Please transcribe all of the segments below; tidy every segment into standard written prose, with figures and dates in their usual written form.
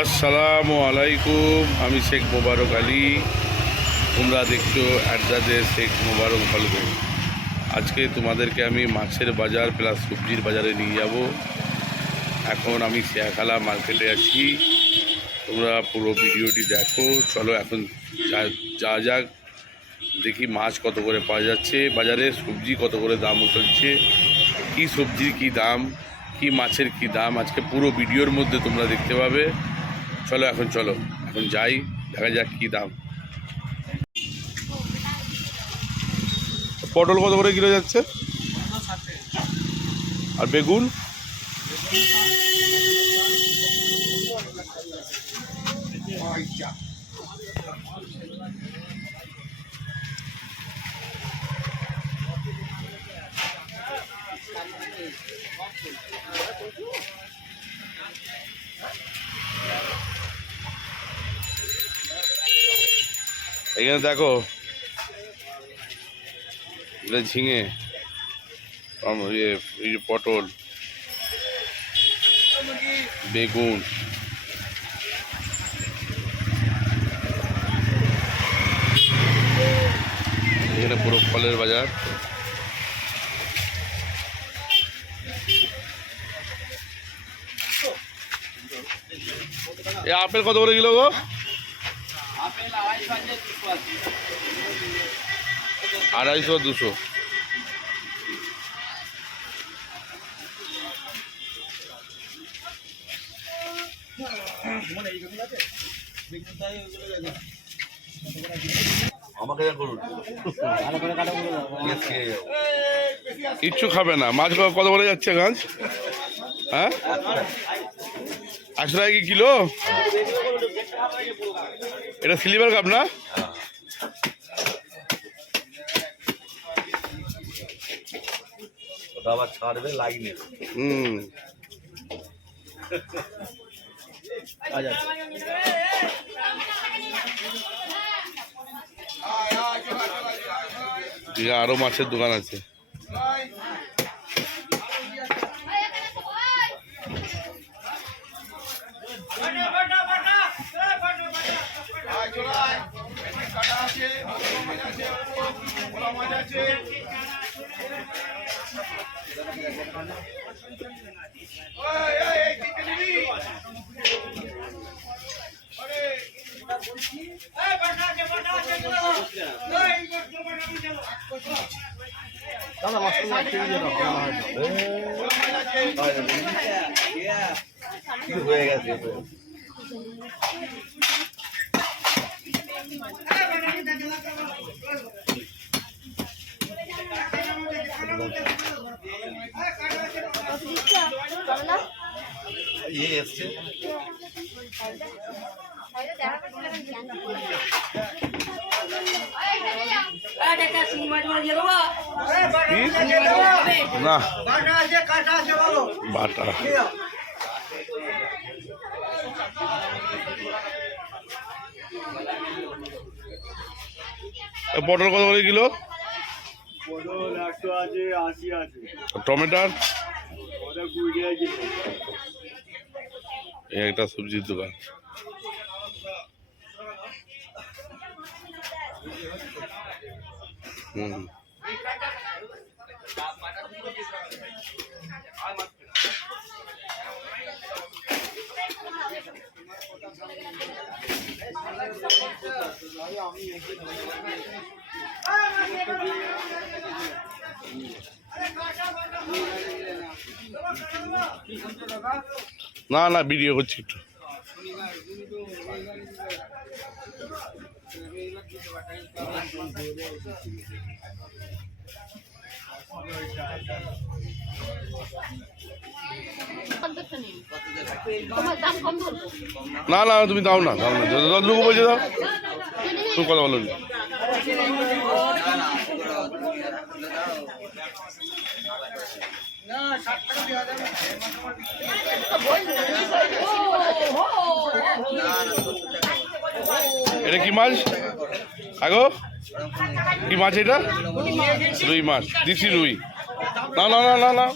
আসসালামু আলাইকুম, আমি শেখ মোবারক আলী। তোমরা দেখছো অ্যাড্রাদের শেখ মোবারক হলবে। আজকে তোমাদেরকে আমি মাছের বাজার প্লাস সবজির বাজারে নিয়ে যাব। এখন আমি শেয়াখালা মার্কেটে আছি, তোমরা পুরো ভিডিওটি দেখো। চলো এখন যা যাক, দেখি মাছ কত করে পাওয়া যাচ্ছে বাজারে, সবজি কত করে দাম চলছে, কি সবজির কি দাম, কি মাছের কি দাম, আজকে পুরো ভিডিওর মধ্যে তোমরা দেখতে পাবে। চলো এখন যাই, দেখা যাক কি দাম। পটল কত করে কিলো যাচ্ছে? আর বেগুন? এখানে দেখো, এটা ঝিঙে, পটল, বেগুন, এখানে পুরো ফলের বাজার। এই আপেল কত করে কিলো গো? 250 200। কিচ্ছু খাবে না। মাছ কত করে যাচ্ছে গাছ? হ্যাঁ, 100 টাকা কি কিলো? এটা সিলভার কাপ না? আবার ছাড়বে লাগবে। আরো মাছের দোকান আছে। হয়ে গেছে। না বাটা পটল কত করে কিলো? পটল 100 আছে, 80 আছে। টমেটোর? ওটা 20 টাকা কিলো। একটা সবজির দোকান। না না, ভিডিও করছি একটু। না না, তুমি দাও না, যতটুকু বলছে দাও। তুমি কথা বলো না। এটা কি মাছ আগো? কি মাছ এটা? রুই মাছ, দিশি রুই। না না না না না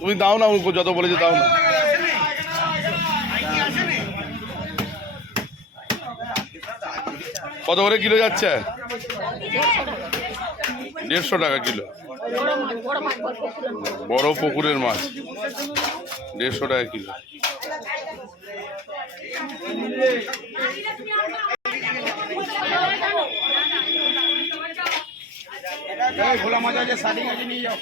তুমি দাও না, যত বলেছে দাও না। কত করে কিলো যাচ্ছে? 150 টাকা কিলো। বড় পুকুরের মাছ 150 টাকা কিলো। খোলা মাছ আছে, শাড়ি মাছ নিয়ে যাও।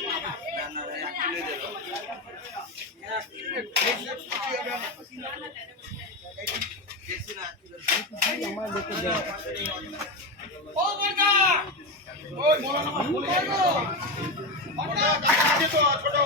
ছোট